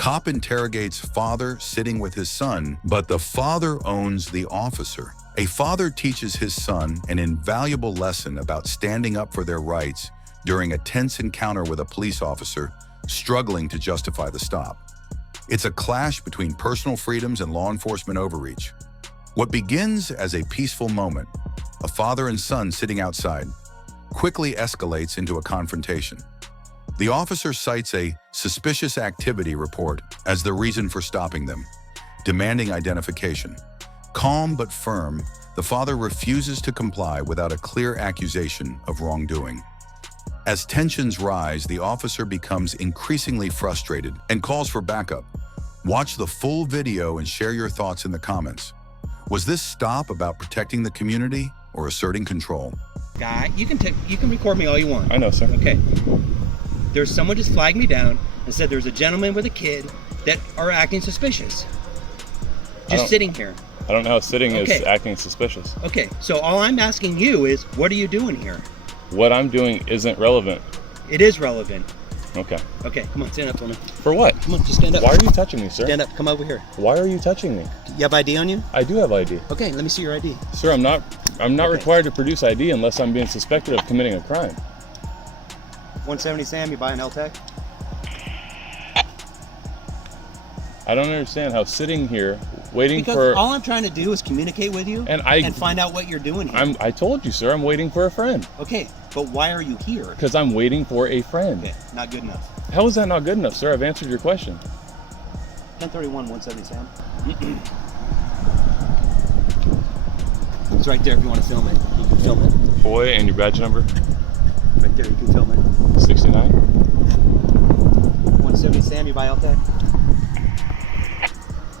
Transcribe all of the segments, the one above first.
Cop interrogates father sitting with his son, but the father owns the officer. A father teaches his son an invaluable lesson about standing up for their rights during a tense encounter with a police officer struggling to justify the stop. It's a clash between personal freedoms and law enforcement overreach. What begins as a peaceful moment, a father and son sitting outside, quickly escalates into a confrontation. The officer cites a suspicious activity report as the reason for stopping them, demanding identification. Calm but firm, the father refuses to comply without a clear accusation of wrongdoing. As tensions rise, the officer becomes increasingly frustrated and calls for backup. Watch the full video and share your thoughts in the comments. Was this stop about protecting the community or asserting control? Guy, you can record me all you want. I know, sir. Okay. There's someone just flagged me down and said there's a gentleman with a kid that are acting suspicious. Just sitting here. I don't know how sitting is acting suspicious. Okay, so all I'm asking you is, what are you doing here? What I'm doing isn't relevant. It is relevant. Okay. Okay, come on, stand up for me. For what? Come on, just stand up. Why are you touching me, sir? Stand up, come over here. Why are you touching me? You have ID on you? I do have ID. Okay, let me see your ID. Sir, I'm not required to produce ID unless I'm being suspected of committing a crime. 170 Sam, you buying LTEC? I don't understand how sitting here waiting because all I'm trying to do is communicate with you and find out what you're doing here. I told you, sir, I'm waiting for a friend. Okay, but why are you here? Because I'm waiting for a friend. Okay, not good enough. How is that not good enough, sir? I've answered your question. 1031 170 Sam. It's right there if you want to film it. You can film it. Boy, and your badge number? Right there, you can film it. 69. 170 Sam, you buy LTEC?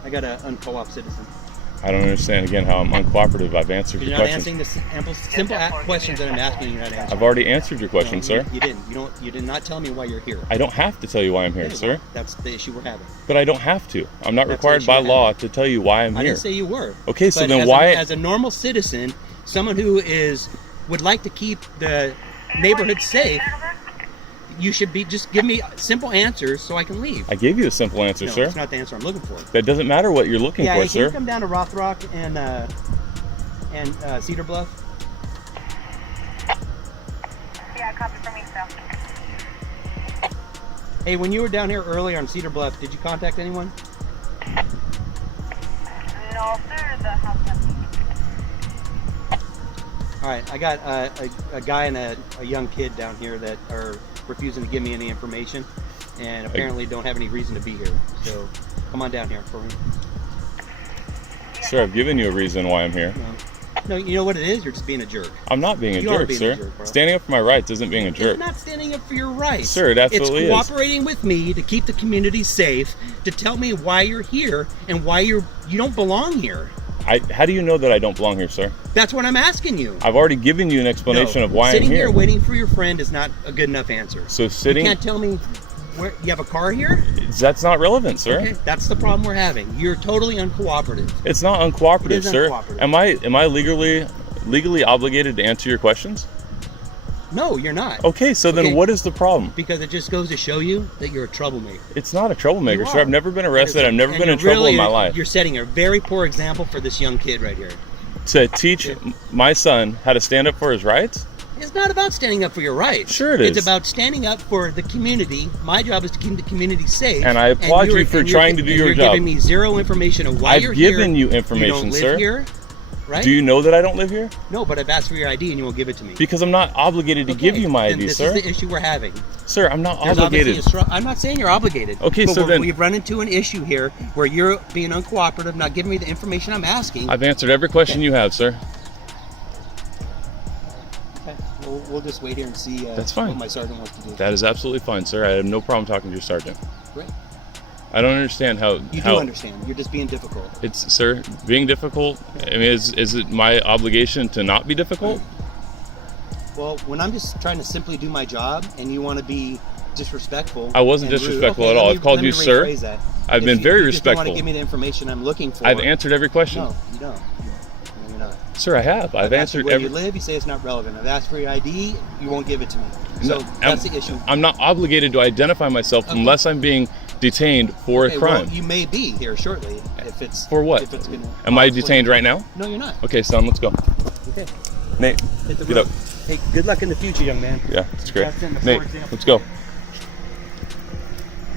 I got an unco-op citizen. I don't understand again how I'm uncooperative. I've answered your question. You're not answering the simple questions that I'm asking. You're not answering. I've already answered your question, no, sir. You didn't. You did not tell me why you're here. I don't have to tell you why I'm here, okay, sir. Well, that's the issue we're having. But I don't have to. I'm not required by law to tell you why I'm here. I didn't say you were. Okay, so then why? As a normal citizen, someone who would like to keep the neighborhood safe, you should just give me simple answers so I can leave. I gave you a simple answer, no, sir. That's not the answer I'm looking for. That doesn't matter what you're looking for, sir. Yeah, can you come down to Rothrock and Cedar Bluff? Yeah, copy for me, so. Hey, when you were down here earlier on Cedar Bluff, did you contact anyone? No, sir, the house empty. All right, I got a guy and a young kid down here that are refusing to give me any information and apparently don't have any reason to be here. So come on down here for me. Sir, I've given you a reason why I'm here. No, you know what it is? You're just being a jerk. I'm not being a jerk, sir. Standing up for my rights isn't being a jerk. It's not standing up for your rights. Sir, it absolutely is. It's cooperating with me to keep the community safe, to tell me why you're here and why you don't belong here. How do you know that I don't belong here, sir? That's what I'm asking you. I've already given you an explanation of why I'm here. Sitting here waiting for your friend is not a good enough answer. So sitting... You can't tell me where you have a car here? That's not relevant, sir. Okay, that's the problem we're having. You're totally uncooperative. It's not uncooperative, it is sir. Uncooperative. Am I legally obligated to answer your questions? No, you're not. Okay, so then what is the problem? Because it just goes to show you that you're a troublemaker. It's not a troublemaker, sir. I've never been arrested. I've never been in trouble in my life. You're setting a very poor example for this young kid right here. To teach my son how to stand up for his rights? It's not about standing up for your rights. Sure it is. It's about standing up for the community. My job is to keep the community safe. And I applaud you for trying to do your job. You're giving me zero information of why you're here. I've given you information, sir. You don't live here, right? Do you know that I don't live here? No, but I've asked for your ID and you won't give it to me. Because I'm not obligated to give you my ID, sir. This is the issue we're having. Sir, I'm not obligated. I'm not saying you're obligated. Okay, but so then... we've run into an issue here where you're being uncooperative, not giving me the information I'm asking. I've answered every question you have, sir. Okay, we'll just wait here and see That's fine. what my sergeant wants to do. That is absolutely fine, sir. I have no problem talking to your sergeant. Great. I don't understand how... You do understand. You're just being difficult. It's, sir, being difficult, I mean, is it my obligation to not be difficult? Well, when I'm just trying to simply do my job and you want to be disrespectful... I wasn't disrespectful at all. I've called you sir. I've been very respectful. You just don't want to give me the information I'm looking for. I've answered every question. No, you don't. No, you're not. Sir, I have. I've answered every... Where you live, you say it's not relevant. I've asked for your ID, you won't give it to me. So that's the issue. I'm not obligated to identify myself unless I'm being detained for a crime. Well, you may be here shortly if it's For what? If it's gonna Am I detained right now? No, you're not. Okay, son, let's go. Okay. Nate, Hit the get road. up. Hey, good luck in the future, young man. Yeah, it's great. That's in the Nate, for example. let's go.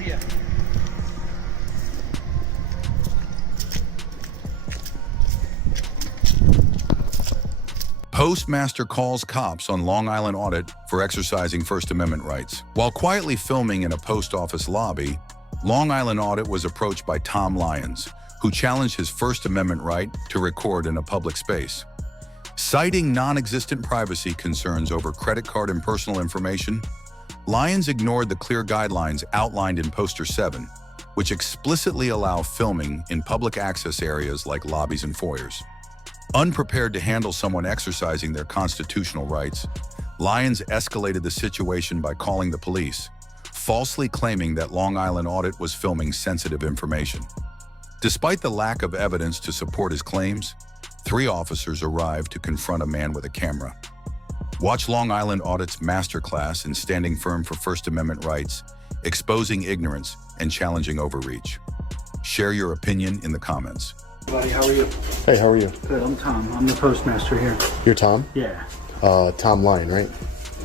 Yeah. Postmaster calls cops on Long Island Audit for exercising First Amendment rights. While quietly filming in a post office lobby, Long Island Audit was approached by Tom Lyons, who challenged his First Amendment right to record in a public space. Citing non-existent privacy concerns over credit card and personal information, Lyons ignored the clear guidelines outlined in Poster 7, which explicitly allow filming in public access areas like lobbies and foyers. Unprepared to handle someone exercising their constitutional rights, Lyons escalated the situation by calling the police, falsely claiming that Long Island Audit was filming sensitive information. Despite the lack of evidence to support his claims, 3 officers arrived to confront a man with a camera. Watch Long Island Audit's masterclass in standing firm for First Amendment rights, exposing ignorance and challenging overreach. Share your opinion in the comments. Buddy, how are you? Hey, how are you? Good, I'm Tom. I'm the postmaster here. You're Tom? Yeah. Tom Lyon, right?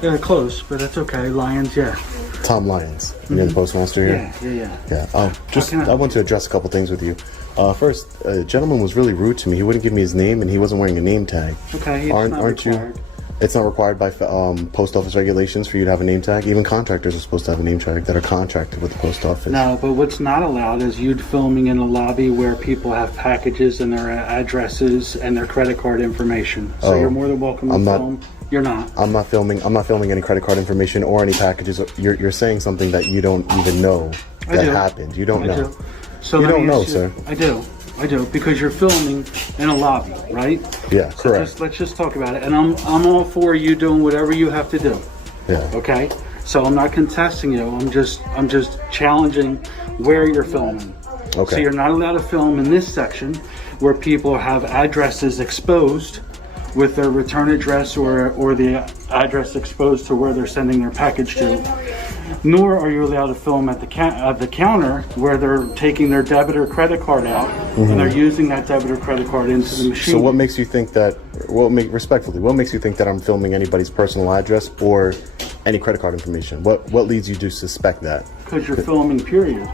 Yeah, close, but that's okay. Lions, yeah. Tom Lyons. You're the postmaster here? Yeah. Yeah. I want to address a couple things with you. First, a gentleman was really rude to me. He wouldn't give me his name, and he wasn't wearing a name tag. Okay, it's not required. It's not required by post office regulations for you to have a name tag. Even contractors are supposed to have a name tag that are contracted with the post office. No, but what's not allowed is you filming in a lobby where people have packages and their addresses and their credit card information. So you're more than welcome to film. You're not. I'm not filming any credit card information or any packages. You're saying something that you don't even know that happened. You don't know. So you let don't me know, ask you- sir. I do, because you're filming in a lobby, right? Yeah, So correct. let's just talk about it. And I'm all for you doing whatever you have to do. Yeah. Okay? So I'm not contesting you. I'm just challenging where you're filming. Okay. So you're not allowed to film in this section where people have addresses exposed with their return address or the address exposed to where they're sending their package to. Nor are you allowed to film at the counter where they're taking their debit or credit card out and they're using that debit or credit card into the machine. So what makes you think that, what makes you think that I'm filming anybody's personal address or any credit card information? What leads you to suspect that? Because you're filming, period.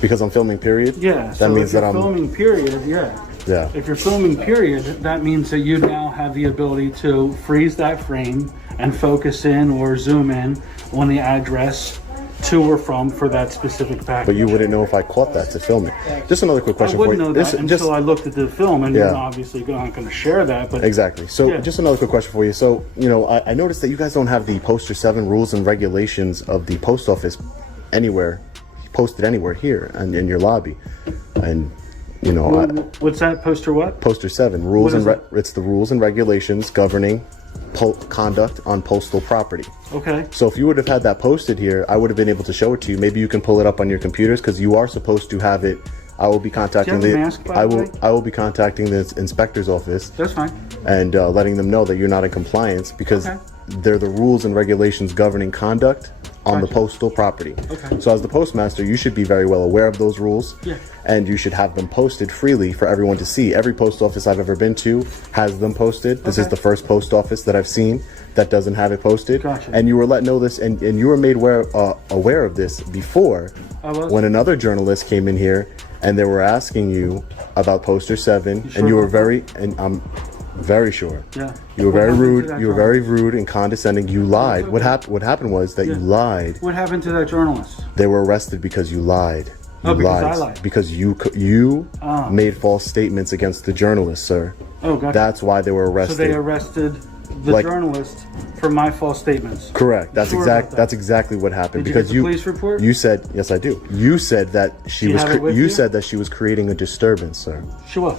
Because I'm filming, period? Yeah. That So means if that you're I'm filming, period, yeah. Yeah. If you're filming, period, that means that you now have the ability to freeze that frame and focus in or zoom in on the address to or from for that specific package. But you wouldn't know if I caught that to film it. Just another quick I question for wouldn't you. know that until I looked at the film, and Yeah. you're obviously not going to share that. But Exactly. So Yeah. just another quick question for you. So, I noticed that you guys don't have the Poster 7 rules and regulations of the post office posted anywhere here and in your lobby. And, what's that poster? What? Poster 7, rules What is and it? it's the rules and regulations governing conduct on postal property. Okay. So if you would have had that posted here, I would have been able to show it to you. Maybe you can pull it up on your computers because you are supposed to have it. I will be contacting Do you have a mask, by the way? I will be contacting the inspector's office That's fine. and letting them know that you're not in compliance because Okay. they're the rules and regulations governing conduct on the Gotcha. postal property. Okay. So as the postmaster, you should be very well aware of those rules. Yeah. And you should have them posted freely for everyone to see. Every post office I've ever been to has them posted. This is Okay. the first post office that I've seen that doesn't have it posted. Gotcha. And you were let know this, and you were made aware of this before I was. when another journalist came in here and they were asking you about Poster 7, sure and you were about and I'm very sure. Yeah. You were What very happened to rude. that You were very rude and condescending. You lied. okay. What happened was that you Yeah. lied. What happened to that journalist? They were arrested because you lied. You Oh, because I lied. Because you made false statements against the journalist, sir. Oh, gotcha. That's why they were So arrested. they arrested the Like- journalist for my false statements. Correct. That's Sure about that. That's exactly what happened. Did you because get the police report? You said yes, I do. You said that she you was. have it with You you? said that she was creating a disturbance, sir. She was.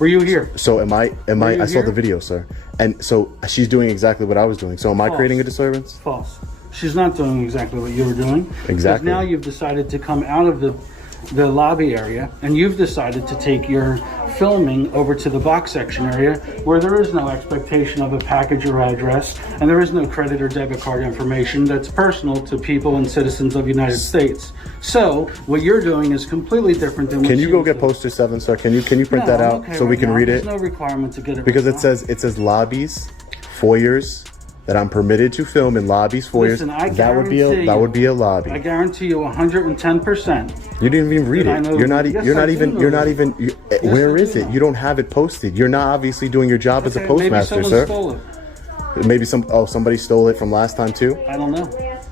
Were you here? So am I? you I saw here? the video, sir. And so she's doing exactly what I was doing. So am I False. creating a disturbance? False. She's not doing exactly what you were doing. Exactly. Because now you've decided to come out of the lobby area, and you've decided to take your filming over to the box section area where there is no expectation of a package or address, and there is no credit or debit card information that's personal to people and citizens of the United States. So what you're doing is completely different than what Can you go was get doing. poster 7, sir? Can you print that No, I'm out okay so we right can now. read it? There's no requirement to get it Because right it says lobbies, foyers, that I'm permitted to film in lobbies, foyers. Listen, I that would be guarantee a you- lobby. I guarantee you 110%. You didn't even read I it. know- You're not. yes, You're I not do even. know You're that. not even. Yes, Where I is do it? know. You don't have it posted. You're not obviously doing your job as a Okay, maybe postmaster, someone sir. stole it. Maybe somebody stole it from last time too. I don't know.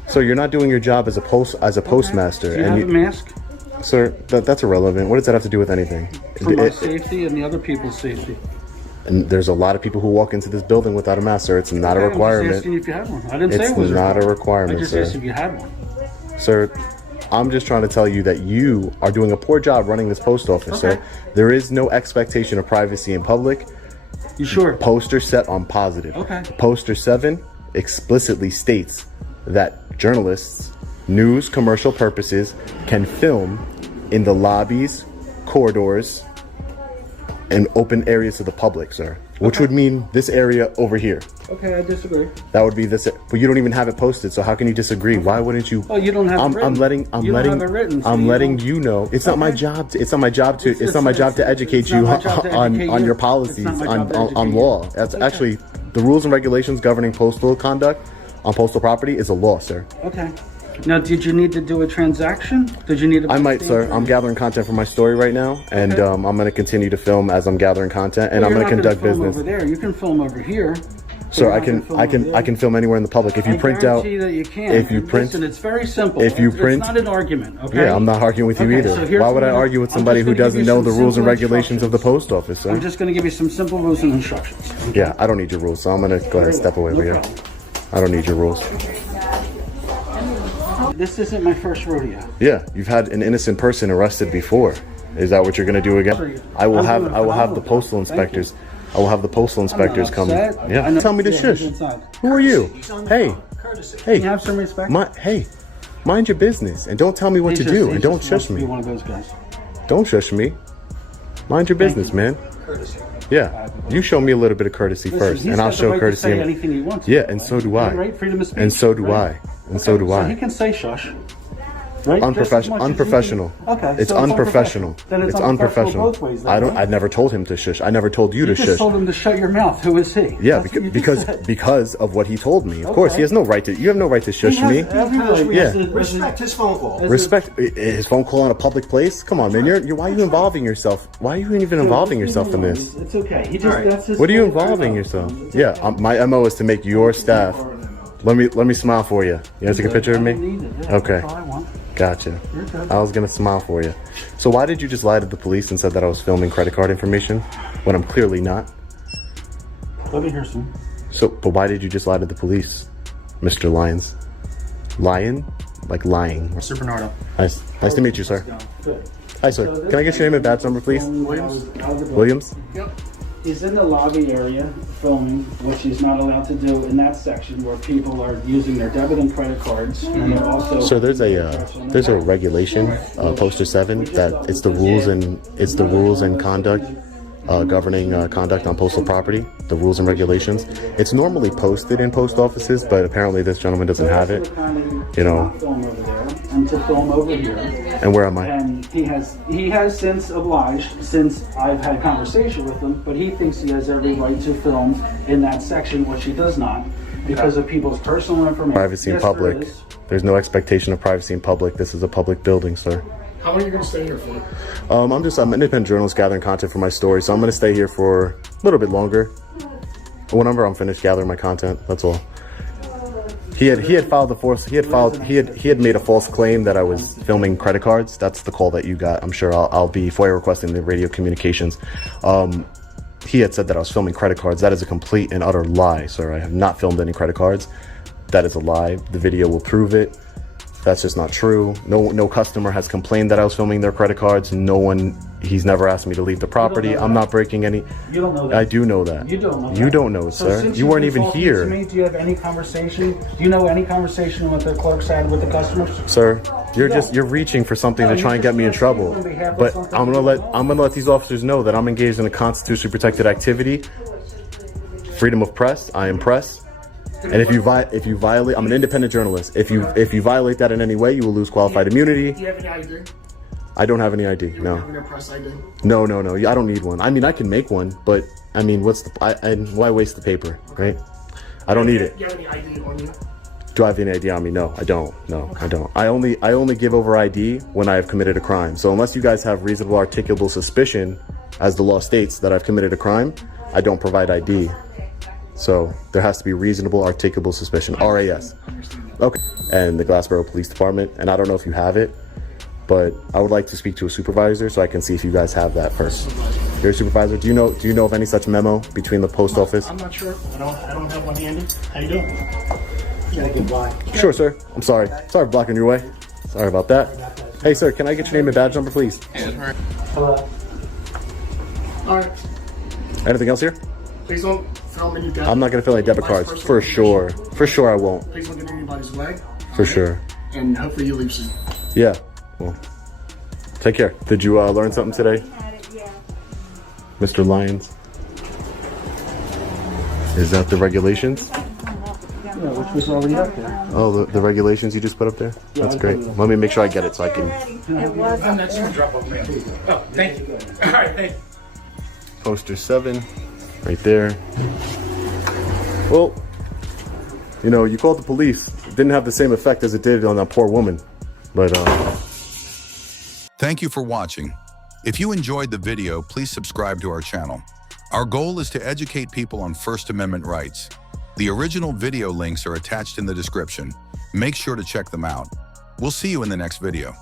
So you're not doing your job as a postmaster, Do you have a mask? sir, that's irrelevant. What does that have to do with anything? For my It- safety and the other people's safety. and there's a lot of people who walk into this building without a mask, sir. It's not a Okay, I'm just requirement. asking you if you had one. I didn't say It's it was not a requirement, I just sir. asked if you had one. Sir, I'm just trying to tell you that you are doing a poor job running this post office, Okay. sir. There is no expectation of privacy in public. You sure? Poster set on positive. Okay. Poster 7 explicitly states that journalists, news commercial purposes, can film in the lobbies, corridors, and open areas to the public, sir. Which would mean this area over here. Okay, I disagree. That would be this, but you don't even have it posted. So how can you disagree? Why wouldn't you? Oh, you don't have it written. I'm letting You don't have it written, so I'm you letting don't- you know. It's not my Okay. job to. It's not my job to. It's not my job to educate it's not you my job to on educate on you. your It's policies not my on job to on educate law. you. That's Okay. actually the rules and regulations governing postal conduct on postal property is a law, sir. Okay. Now, did you need to do a transaction? Did you need to? I might, sir. I'm gathering content for my story right now, and Okay. I'm going to continue to film as I'm gathering content, and I'm going to conduct business. Over there, you can film over here. Sir, You're I not can gonna film I over can there. I can film anywhere in the public. If you I print out, guarantee that you can. if you And print- listen, it's very simple. if you print- it's not an argument. Okay. yeah, I'm not arguing with you Okay, either. so here's Why would I what argue with I'm somebody just who gonna give doesn't you know some the rules and simple regulations of the instructions. post office, sir? I'm just going to give you some simple rules and instructions. Yeah, I don't need your rules, so I'm gonna go ahead and step away No over here. problem. I don't need your rules. This isn't my first rodeo. Yeah, you've had an innocent person arrested before. Is that what you're gonna do again? I will have the postal inspectors. I will have the postal inspectors come. upset. I Yeah, know- tell me to yeah, shush. it's not. Who are you? Hey, hey, Can you have some respect? hey, mind your business and don't tell me what to do and don't shush Be me. one of those guys. Don't shush me. Mind your business, man. Yeah, you show me a little bit of courtesy Listen, first, he's and I'll got the show right to courtesy. say anything he wants. Yeah, and so do I. Right? Freedom of speech. And so do right? I. And so Okay, do I. So he can say shush. Right? Unprofessional. Unprofessional. Okay. It's so unprofessional. Then it's unprofessional. both ways. Then, I don't. right? I never told him to shush. I never told you You to just shush. told him to shut your mouth. Who is he? Yeah, That's what you because just said. because of what he told me. Of course, Okay. he has no right to. You have no right to shush He has me. every right. Yeah. Respect his phone call. Respect his phone call in a public place. Come on, man. You're why are you involving yourself? Why are you even involving yourself in this? It's okay. He just. That's his What are you whole involving MO. yourself? Yeah, my MO is to make your staff. Let me smile for you. You want to take a picture of I don't me? need it. Yeah, Okay. That's all I want. Gotcha. You're good. I was gonna smile for you. So why did you just lie to the police and said that I was filming credit card information when I'm clearly not? Let me hear some. So, but why did you just lie to the police, Mr. Lyons? Lion? Like lying. Mr. Bernardo. Nice to meet you, sir. Good. Hi, sir. Can I get your name and badge number, please? Williams? He's in the lobby area filming, which he's not allowed to do in that section where people are using their debit and credit cards, and they're also. So there's a regulation, poster 7, that it's the rules and conduct governing conduct on postal property, the rules and regulations. It's normally posted in post offices, but apparently this gentleman doesn't have it. You know. Film over there and to film over here. And where am I? And he has since obliged, since I've had conversation with him, but he thinks he has every right to film in that section, which he does not, because of people's personal information. Privacy in Yes, there public. is. There's no expectation of privacy in public. This is a public building, sir. How long are you going to stay here for? I'm an independent journalist gathering content for my story, so I'm going to stay here for a little bit longer. Whenever I'm finished gathering my content, that's all. He had filed the force. He had made a false claim that I was filming credit cards. That's the call that you got. I'm sure I'll be FOIA requesting the radio communications. He had said that I was filming credit cards. That is a complete and utter lie, sir. I have not filmed any credit cards. That is a lie. The video will prove it. That's just not true. No customer has complained that I was filming their credit cards. No one He's never asked me to leave the property. I'm not breaking any. You don't know that. I do know that. You don't know You that. don't know, So sir. since You you've weren't been even talking here. to me, do you have any conversation? Do you know any conversation with the clerks had with the customers? Sir, you're reaching for something to try and get me in trouble. But I'm gonna let these officers know that I'm engaged in a constitutionally protected activity. Freedom of press. I am press. And if you violate, I'm an independent journalist. If you violate that in any way, you will lose qualified immunity. Do you have any ID? I don't have any ID. You No. have any press ID? No. I don't need one. I mean, I can make one, but I mean, why waste the paper, right? I don't need it. Do you have any ID on you? Do I have any ID on me? No, I don't. No, I don't. I only give over ID when I have committed a crime. So unless you guys have reasonable articulable suspicion, as the law states, that I've committed a crime, I don't provide ID. So there has to be reasonable articulable suspicion, RAS. Okay. And the Glassboro Police Department, and I don't know if you have it, but I would like to speak to a supervisor so I can see if you guys have that first. You're a supervisor. Do you know of any such memo between the post office? I'm not sure. I don't have one handy. How you doing? You gotta get by. Sure, sir. I'm sorry. Sorry for blocking your way. Sorry about that. Hey, sir, can I get your name and badge number, please? Hello. All right. Anything else here? Please don't fill any debit. I'm not gonna fill any debit cards. For sure. For sure I won't. Please don't get in anybody's way. For sure. And hopefully you leave soon. Yeah. Well, take care. Did you learn something today, Mr. Lyons? Is that the regulations? Yeah, which was already up there. Oh, the regulations you just put up there? Yeah, That's I great. put it up. Let me make sure I get it so I can I'm not sure. Drop off, man. Oh, thank you. All right, thank you. poster 7 right there. Well, you know, you called the police. It didn't have the same effect as it did on that poor woman. But Thank you for watching. If you enjoyed the video, please subscribe to our channel. Our goal is to educate people on First Amendment rights. The original video links are attached in the description. Make sure to check them out. We'll see you in the next video.